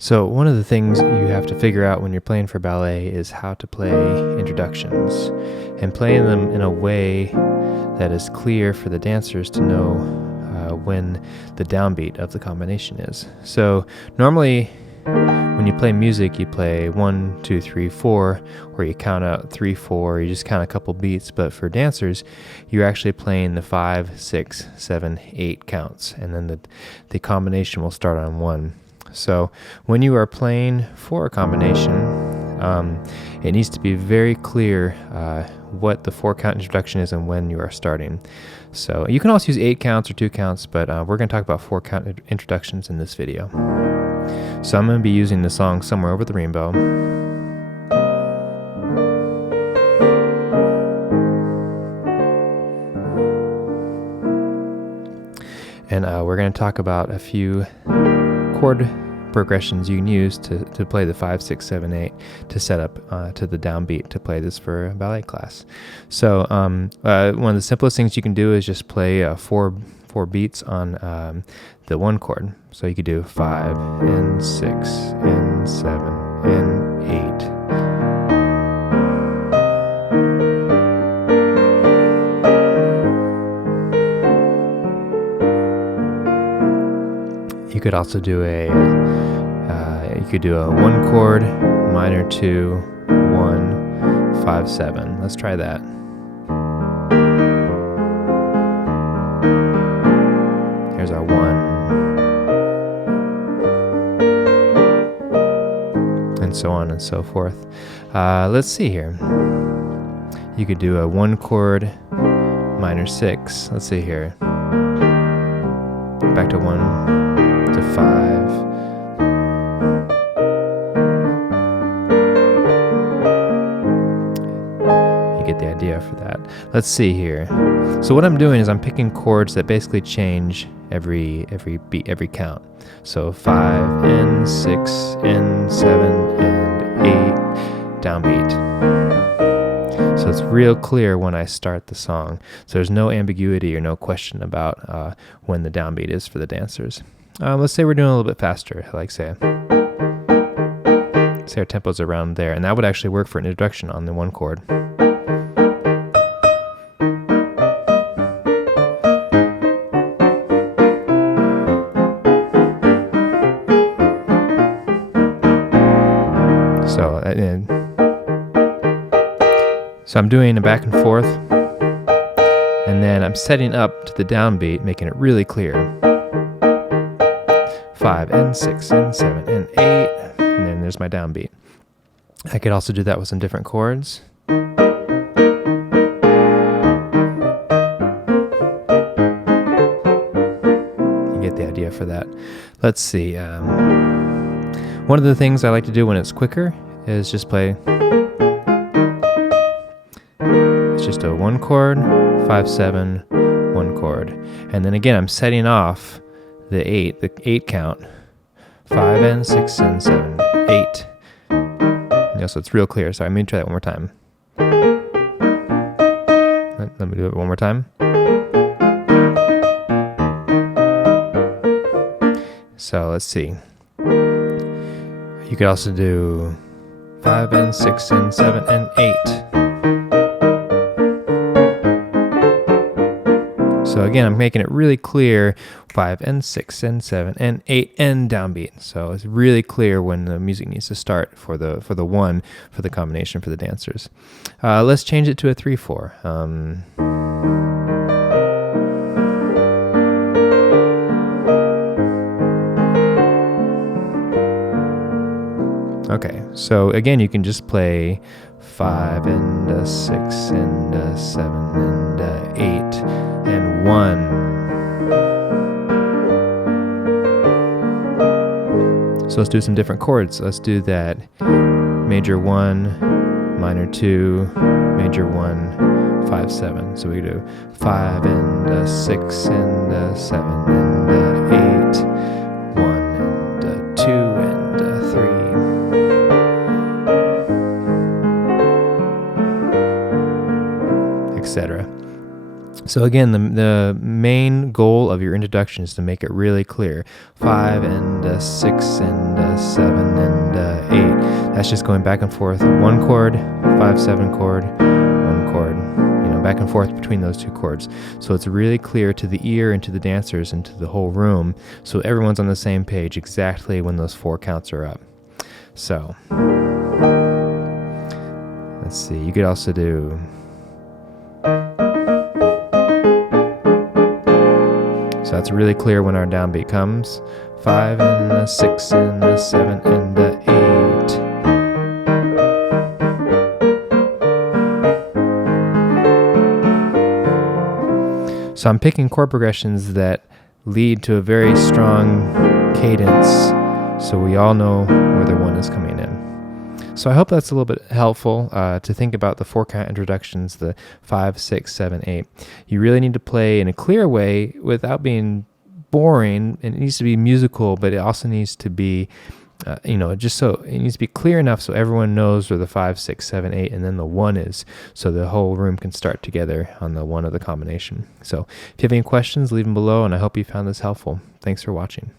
So one of the things you have to figure out when you're playing for ballet is how to play introductions and playing them in a way that is clear for the dancers to know when the downbeat of the combination is. So normally when you play music, you play 1, 2, 3, 4, or you count out 3, 4, you just count a couple beats. But for dancers, you're actually playing the 5, 6, 7, 8 counts, and then the combination will start on 1. So when you are playing for a combination, it needs to be very clear what the 4-count introduction is and when you are starting. So you can also use 8 counts or 2 counts, but we're going to talk about 4-count introductions in this video. So I'm going to be using the song Somewhere Over the Rainbow. And we're going to talk about a few chord progressions you can use to play the 5, 6, 7, 8 to set up to the downbeat to play this for a ballet class. So one of the simplest things you can do is just play 4 beats on the 1 chord. So you could do 5 and 6 and 7 and 8. You could also do a 1 chord, minor 2, 1, 5, 7. Let's try that. Here's our 1. And so on and so forth. Let's see here. You could do a 1 chord, minor 6. Let's see here. Back to 1 to 5. You get the idea for that. Let's see here. So what I'm doing is I'm picking chords that basically change every beat, every count. So 5 and 6 and 7 and 8 downbeat. So it's real clear when I start the song. So there's no ambiguity or no question about when the downbeat is for the dancers. Let's say we're doing a little bit faster, like say our tempo's around there, and that would actually work for an introduction on the 1 chord. So I'm doing a back and forth, and then I'm setting up to the downbeat, making it really clear. 5 and 6 and 7 and 8, and then there's my downbeat. I could also do that with some different chords. You get the idea for that. Let's see. One of the things I like to do when it's quicker is just play. It's just a 1 chord, 5, 7, 1 chord. And then again, I'm setting off the 8 count. 5 and 6 and 7, 8. So it's real clear. So I'm going to try that one more time. Let me do it one more time. So let's see. You could also do 5 and 6 and 7 and 8. So again, I'm making it really clear, 5 and 6 and 7 and 8 and downbeat. So it's really clear when the music needs to start for the 1 for the combination for the dancers. Let's change it to a 3/4. Okay, so again, you can just play 5 and 6 and 7 and 8 and 1. So let's do some different chords. Let's do that major 1, minor 2, major 1, 5, 7. So we do 5 and 6 and 7 and 8, 1 and 2 and 3. Etc. So again, the main goal of your introduction is to make it really clear. 5 and 6 and 7 That's just going back and forth, 1 chord, 5/7 chord, 1 chord, back and forth between those 2 chords. So it's really clear to the ear and to the dancers and to the whole room, so everyone's on the same page exactly when those 4 counts are up. So let's see, you could also do so that's really clear when our downbeat comes. 5 and a 6 and a 7 and a 8. So I'm picking chord progressions that lead to a very strong cadence, so we all know where the 1 is coming in. So I hope that's a little bit helpful to think about the 4 count introductions, the 5, 6, 7, 8. You really need to play in a clear way without being boring, and it needs to be musical, but it also needs to be just so it needs to be clear enough so everyone knows where the 5, 6, 7, 8, and then the 1 is, so the whole room can start together on the 1 of the combination. So if you have any questions, leave them below, and I hope you found this helpful. Thanks for watching.